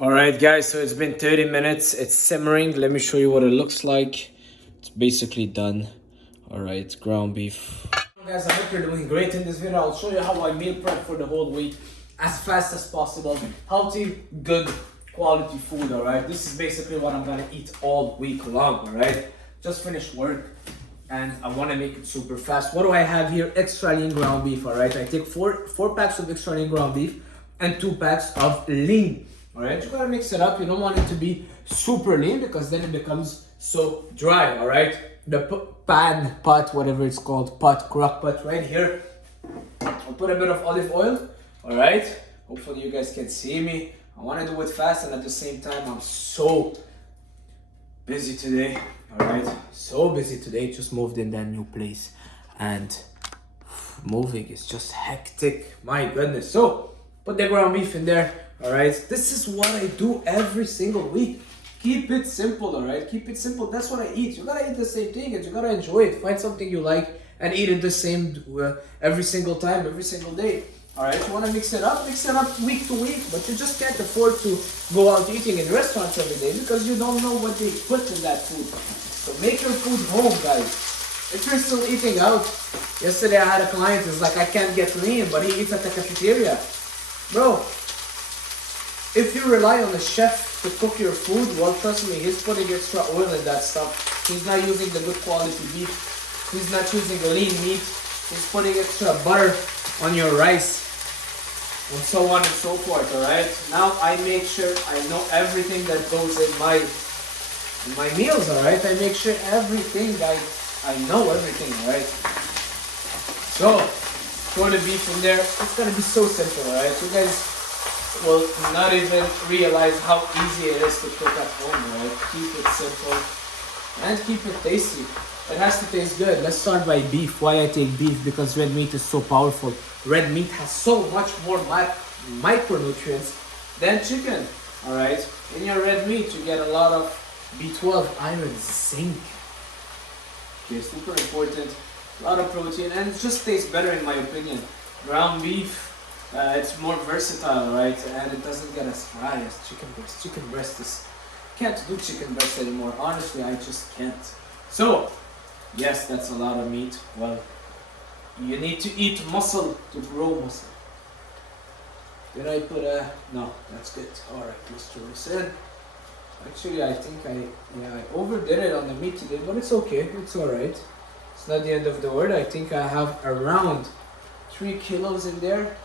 Alright guys, so it's been 30 minutes. It's simmering. Let me show you what it looks like. It's basically done. Alright, ground beef. Guys, I hope you're doing great. In this video, I'll show you how I meal prep for the whole week as fast as possible. Healthy, good, quality food, alright? This is basically what I'm gonna eat all week long, alright? Just finished work and I wanna make it super fast. What do I have here? Extra lean ground beef, alright? I take four packs of extra lean ground beef and 2 packs of lean. Alright, you gotta mix it up. You don't want it to be super lean because then it becomes so dry. Alright, the pot, whatever it's called, crock pot right here. I'll put a bit of olive oil. Alright, hopefully you guys can see me. I want to do it fast and at the same time I'm so busy today. Alright, so busy today. Just moved in that new place and moving is just hectic. My goodness. So put the ground beef in there. Alright, this is what I do every single week. Keep it simple, alright? Keep it simple. That's what I eat. You gotta eat the same thing and you gotta enjoy it. Find something you like and eat it the same every single time, every single day. Alright, you wanna mix it up week to week, but you just can't afford to go out eating in restaurants every day because you don't know what they put in that food. So make your food home, guys. If you're still eating out, yesterday I had a client who's like, I can't get lean, but he eats at the cafeteria. Bro, if you rely on the chef to cook your food, well, trust me, he's putting extra oil in that stuff. He's not using the good quality beef. He's not using the lean meat. He's putting extra butter on your rice and so on and so forth, alright? Now I make sure I know everything that goes in my meals, alright? I make sure everything, I know everything, alright? So, throw the beef in there. It's gonna be so simple, alright? You guys will not even realize how easy it is to cook at home, right? Keep it simple and keep it tasty. It has to taste good. Let's start by beef. Why I take beef? Because red meat is so powerful. Red meat has so much more micronutrients than chicken, alright? In your red meat, you get a lot of B12, iron, zinc. Okay, super important. A lot of protein and it just tastes better in my opinion. Ground beef, it's more versatile, right? And it doesn't get as dry as chicken breast. Chicken breast is... Can't do chicken breast anymore. Honestly, I just can't. So, yes, that's a lot of meat. Well, you need to eat muscle to grow muscle. Did I put a... No, that's good. Alright, let's throw this in. Actually, I think I overdid it on the meat today, but it's okay. It's alright. It's not the end of the world. I think I have around 3 kilos in there.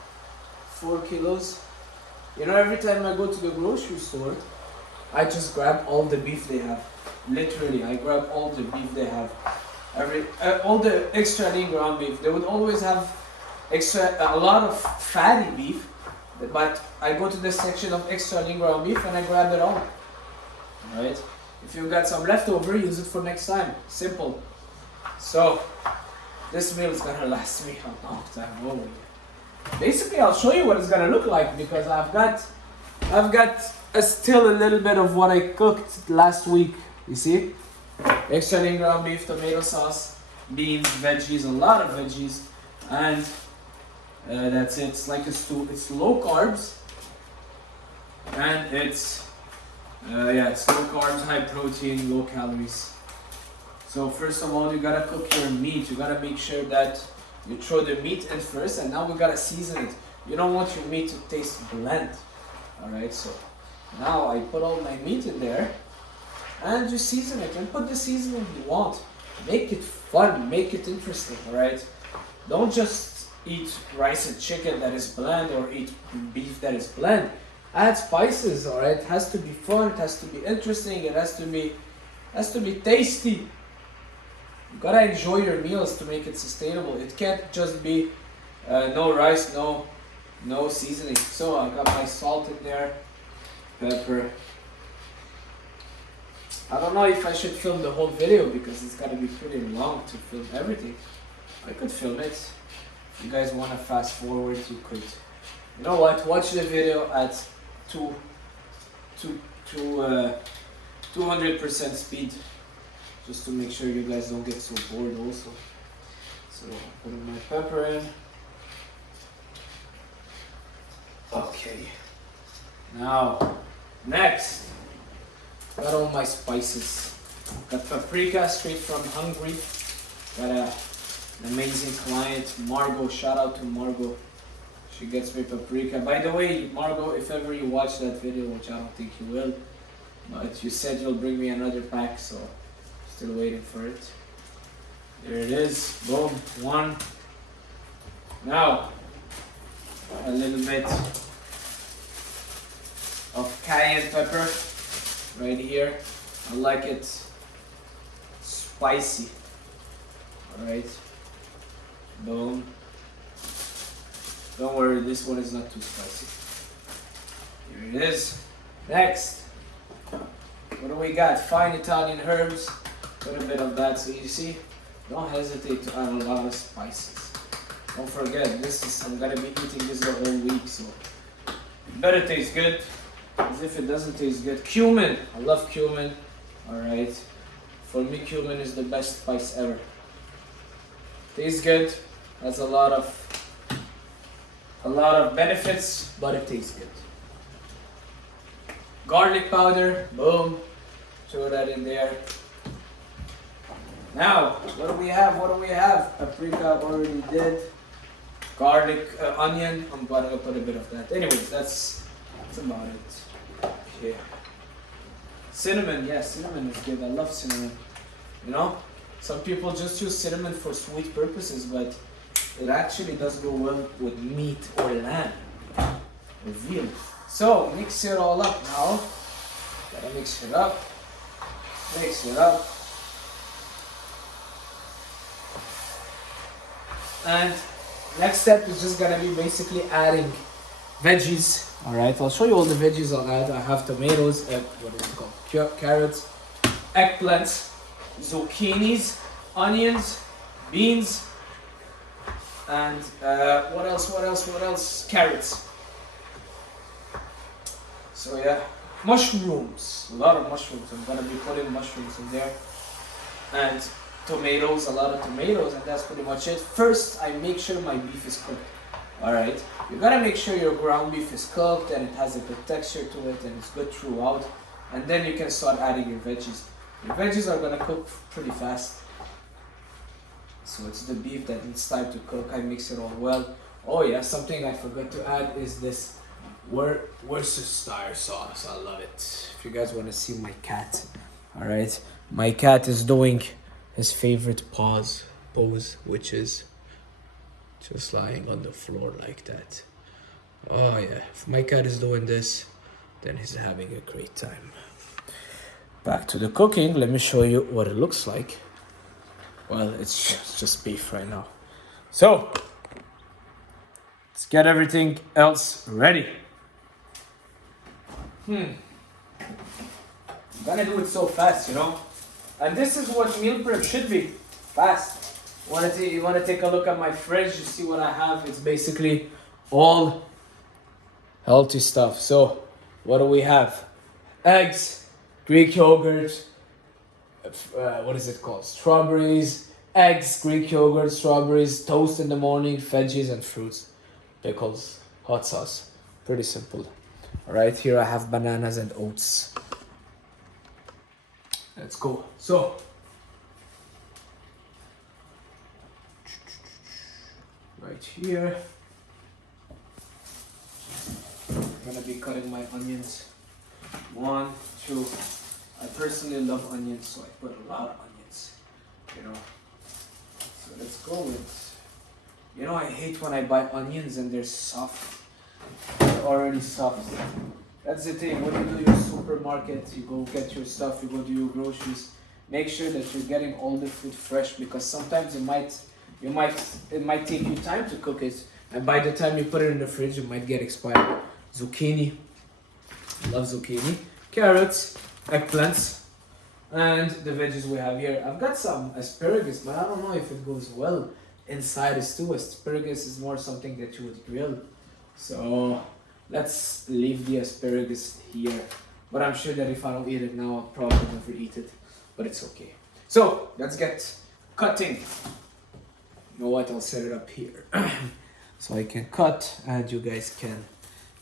4 kilos. You know, every time I go to the grocery store, I just grab all the beef they have. Literally, I grab all the beef they have. All the extra lean ground beef. They would always have a lot of fatty beef, but I go to this section of extra lean ground beef and I grab it all. Alright? If you've got some leftover, use it for next time. Simple. So, this meal is gonna last me a long time. Oh, yeah. Basically, I'll show you what it's gonna look like because I've got still a little bit of what I cooked last week. You see, extra lean ground beef, tomato sauce, beans, veggies, a lot of veggies, and that's it. It's like a stew. It's low carbs, and it's it's low carbs, high protein, low calories. So first of all, you gotta cook your meat. You gotta make sure that you throw the meat in first and now we gotta season it. You don't want your meat to taste bland. Alright, so now I put all my meat in there and you season it and put the seasoning you want. Make it fun, make it interesting, alright? Don't just eat rice and chicken that is bland or eat beef that is bland. Add spices, alright? It has to be fun, it has to be interesting, it has to be tasty. You gotta enjoy your meals to make it sustainable. It can't just be no rice, no seasoning. So I got my salt in there, pepper. I don't know if I should film the whole video because it's gotta be pretty long to film everything. I could film it. If you guys wanna fast forward, you could. You know what? Watch the video at 200% speed. Just to make sure you guys don't get so bored also. So putting my pepper in. Okay. Now Next, got all my spices. Got paprika straight from Hungary. Got an amazing client, Margot. Shout out to Margot. She gets me paprika. By the way, Margot, if ever you watch that video, which I don't think you will, but you said you'll bring me another pack, so still waiting for it. There it is. Boom. One. Now, a little bit of cayenne pepper right here. I like it spicy. Alright. Boom. Don't worry, this one is not too spicy. Here it is. Next. What do we got? Fine Italian herbs. A little bit of that. So you see, don't hesitate to add a lot of spices. Don't forget, I'm gonna be eating this the whole week, so it better taste good. As if it doesn't taste good. Cumin. I love cumin. Alright. For me, cumin is the best spice ever. Tastes good. Has a lot of benefits, but it tastes good. Garlic powder. Boom. Throw that in there. Now, what do we have? What do we have? Paprika already did. Garlic, onion. I'm gonna put a bit of that. Anyways, that's about it. Okay. Cinnamon. Yeah, cinnamon is good. I love cinnamon. You know, some people just use cinnamon for sweet purposes, but it actually does go well with meat or lamb or veal. So mix it all up now. Gotta mix it up. Mix it up. And next step is just gonna be basically adding veggies. Alright, I'll show you all the veggies I'll add. I have tomatoes, what is it called? Carrots, eggplants, zucchinis, onions, beans, and what else? Carrots. So yeah, mushrooms. A lot of mushrooms. I'm gonna be putting mushrooms in there. And tomatoes, a lot of tomatoes, and that's pretty much it. First, I make sure my beef is cooked. Alright, you gotta make sure your ground beef is cooked and it has a good texture to it and it's good throughout. And then you can start adding your veggies. Your veggies are gonna cook pretty fast. So it's the beef that needs time to cook. I mix it all well. Oh yeah, something I forgot to add is this Worcestershire sauce. I love it. If you guys want to see my cat. Alright, my cat is doing his favorite pose, which is just lying on the floor like that. Oh yeah, if my cat is doing this, then he's having a great time. Back to the cooking. Let me show you what it looks like. Well, it's just beef right now. So, let's get everything else ready. I'm gonna do it so fast, you know? And this is what meal prep should be. Fast. You wanna take a look at my fridge, you see what I have. It's basically all healthy stuff. So, what do we have? Eggs, Greek yogurt, what is it called? Strawberries, eggs, Greek yogurt, strawberries, toast in the morning, veggies and fruits, pickles, hot sauce. Pretty simple. Alright, here I have bananas and oats. Let's go. So, right here, I'm gonna be cutting my onions. 1, 2. I personally love onions, so I put a lot of onions, you know. So let's go with, you know, I hate when I buy onions and they're soft. They're already soft. That's the thing, when you do your supermarket, you go get your stuff, you go do your groceries, make sure that you're getting all the food fresh, because sometimes it might take you time to cook it, and by the time you put it in the fridge, it might get expired. Zucchini, love zucchini, carrots, eggplants, and the veggies we have here. I've got some asparagus, but I don't know if it goes well inside a stew. Asparagus is more something that you would grill. So let's leave the asparagus here. But I'm sure that if I don't eat it now, I'll probably never eat it. But it's okay. So let's get cutting. You know what? I'll set it up here. So I can cut and you guys can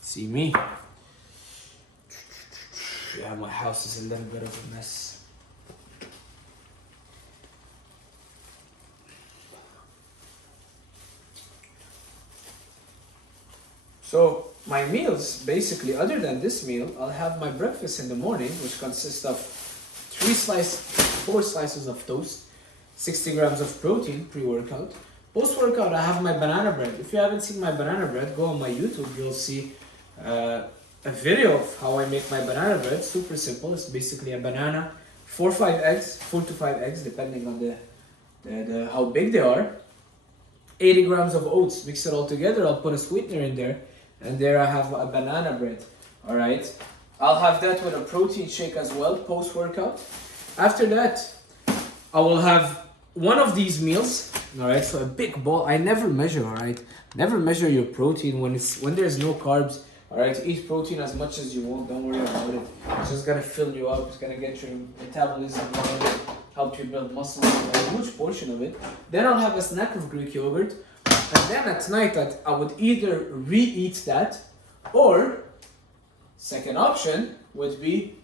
see me. Yeah, my house is a little bit of a mess. So my meals, basically, other than this meal, I'll have my breakfast in the morning, which consists of 4 slices of toast, 60 grams of protein, pre-workout. Post-workout, I have my banana bread. If you haven't seen my banana bread, go on my YouTube. You'll see a video of how I make my banana bread. Super simple. It's basically a banana, 4 to 5 eggs, depending on the how big they are. 80 grams of oats. Mix it all together. I'll put a sweetener in there, and there I have a banana bread. All right. I'll have that with a protein shake as well, post-workout. After that, I will have one of these meals. All right, so a big bowl. I never measure. All right, never measure your protein when there's no carbs. All right, eat protein as much as you want. Don't worry about it. It's just gonna fill you up. It's gonna get your metabolism going, help you build muscle. A huge portion of it. Then I'll have a snack of Greek yogurt, and then at night I would either re-eat that, or second option would be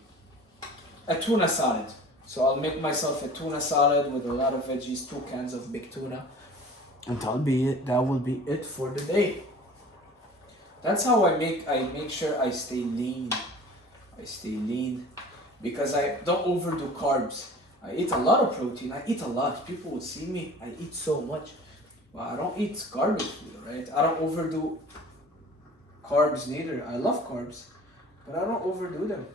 a tuna salad. So I'll make myself a tuna salad with a lot of veggies, 2 cans of big tuna, and that will be it for the day. That's how I make sure I stay lean. I stay lean because I don't overdo carbs. I eat a lot of protein. I eat a lot. People would see me. I eat so much. But I don't eat garbage food, right? I don't overdo carbs neither. I love carbs, but I don't overdo them.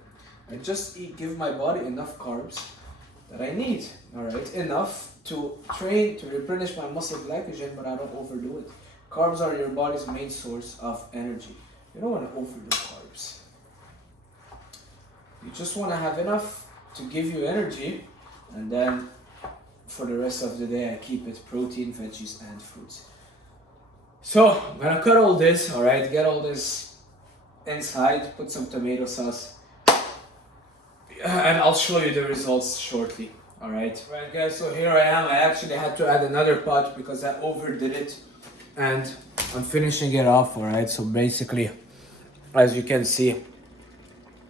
I just give my body enough carbs that I need, all right? Enough to train, to replenish my muscle glycogen, but I don't overdo it. Carbs are your body's main source of energy. You don't want to overdo carbs. You just want to have enough to give you energy, and then for the rest of the day, I keep it protein, veggies, and fruits. So I'm gonna cut all this, all right? Get all this inside, put some tomato sauce, and I'll show you the results shortly. All right. Right, guys, so here I am. I actually had to add another pot because I overdid it, and I'm finishing it off. All right, so basically, as you can see,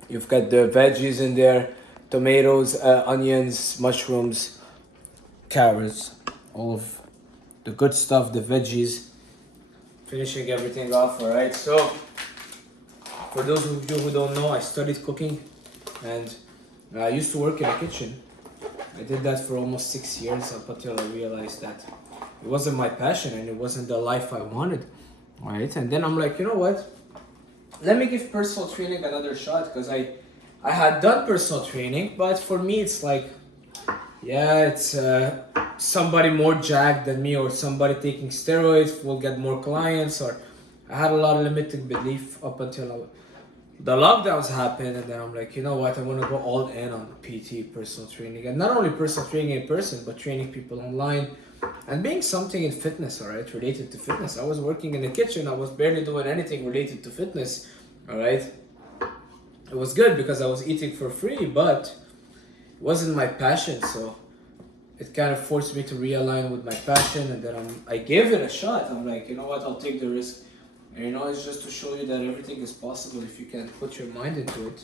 you've got the veggies in there, tomatoes, onions, mushrooms, carrots, all of the good stuff, the veggies. Finishing everything off. All right, so for those of you who don't know, I studied cooking, and I used to work in a kitchen. I did that for almost 6 years up until I realized that it wasn't my passion and it wasn't the life I wanted. All right, and then I'm like, you know what? Let me give personal training another shot, because I had done personal training, but for me it's like, yeah, it's somebody more jacked than me or somebody taking steroids will get more clients, or I had a lot of limited belief up until the lockdowns happened, and then I'm like, you know what, I want to go all in on PT, personal training, and not only personal training in person, but training people online, and being something in fitness, all right, related to fitness. I was working in the kitchen, I was barely doing anything related to fitness, all right. It was good because I was eating for free, but it wasn't my passion, so it kind of forced me to realign with my passion, and then I gave it a shot. I'm like, you know what, I'll take the risk. And you know, it's just to show you that everything is possible if you can put your mind into it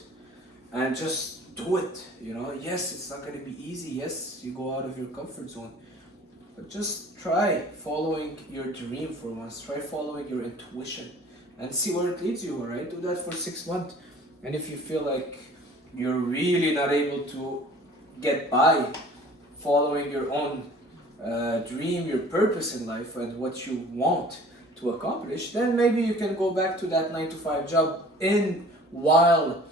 and just do it. You know, yes, it's not going to be easy. Yes, you go out of your comfort zone, but just try following your dream for once. Try following your intuition and see where it leads you. All right, do that for 6 months, and if you feel like you're really not able to get by following your own dream, your purpose in life, and what you want to accomplish, then maybe you can go back to that 9-to-5 job while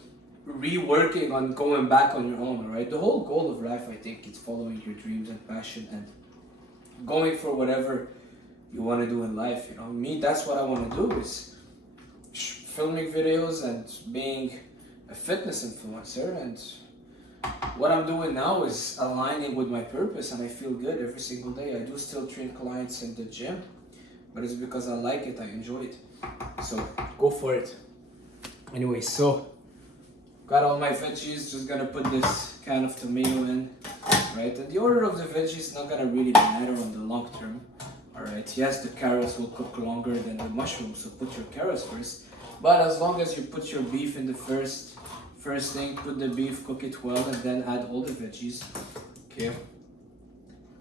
reworking on going back on your own. All right, the whole goal of life, I think, is following your dreams and passion and going for whatever you want to do in life. You know, me, that's what I want to do, is filming videos and being a fitness influencer, and what I'm doing now is aligning with my purpose, and I feel good every single day. I do still train clients in the gym, but it's because I like it, I enjoy it. So go for it. Anyway, so got all my veggies, just gonna put this can of tomato in, right? And the order of the veggies is not gonna really matter on the long term. All right, yes, the carrots will cook longer than the mushrooms, so put your carrots first. But as long as you put your beef in the first First thing, put the beef, cook it well, and then add all the veggies. Okay.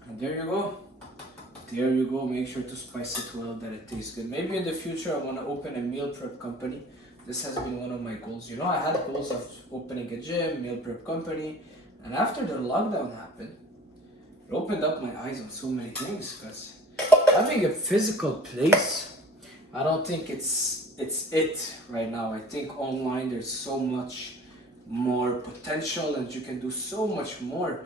And there you go. There you go. Make sure to spice it well, that it tastes good. Maybe in the future I want to open a meal prep company. This has been one of my goals. You know, I had goals of opening a gym, meal prep company, and after the lockdown happened, it opened up my eyes on so many things. Because having a physical place, I don't think it's it right now. I think online there's so much more potential, and you can do so much more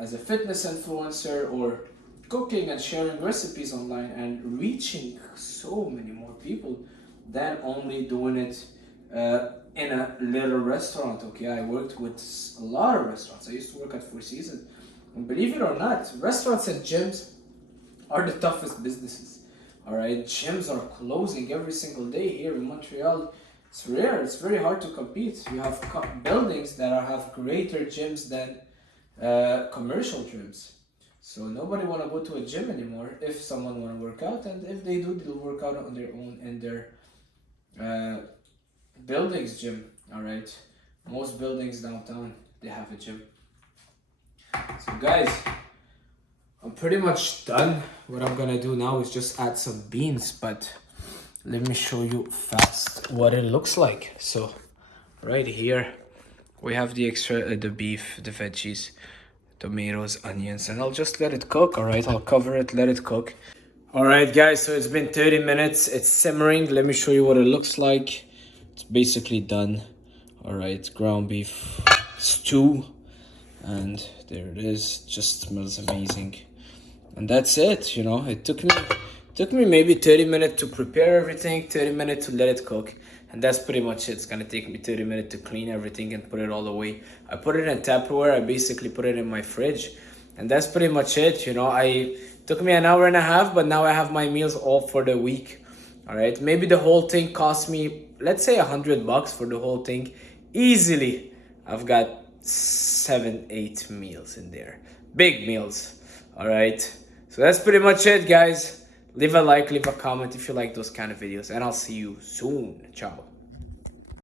as a fitness influencer or cooking and sharing recipes online and reaching so many more people than only doing it in a little restaurant. Okay, I worked with a lot of restaurants. I used to work at Four Seasons, and believe it or not, restaurants and gyms are the toughest businesses. All right, gyms are closing every single day here in Montreal. It's rare. It's very hard to compete. You have buildings that have greater gyms than commercial gyms. So nobody want to go to a gym anymore if someone want to work out, and if they do, they'll work out on their own in their buildings gym. All right, most buildings downtown, they have a gym. So guys, I'm pretty much done. What I'm gonna do now is just add some beans, but let me show you fast what it looks like. So right here we have the extra the beef, the veggies, tomatoes, onions, and I'll just let it cook. All right, I'll cover it, let it cook. All right guys, so it's been 30 minutes. It's simmering. Let me show you what it looks like. It's basically done. All right, ground beef stew, and there it is. Just smells amazing. And that's it. You know, it took me maybe 30 minutes to prepare everything, 30 minutes to let it cook, and that's pretty much it. It's gonna take me 30 minutes to clean everything and put it all away. I put it in Tupperware. I basically put it in my fridge, and that's pretty much it. You know, took me an hour and a half, but now I have my meals all for the week. All right, maybe the whole thing cost me, let's say $100 for the whole thing. Easily, I've got 7-8 meals in there, big meals. All right, so that's pretty much it, guys. Leave a like, leave a comment if you like those kind of videos, and I'll see you soon. Ciao.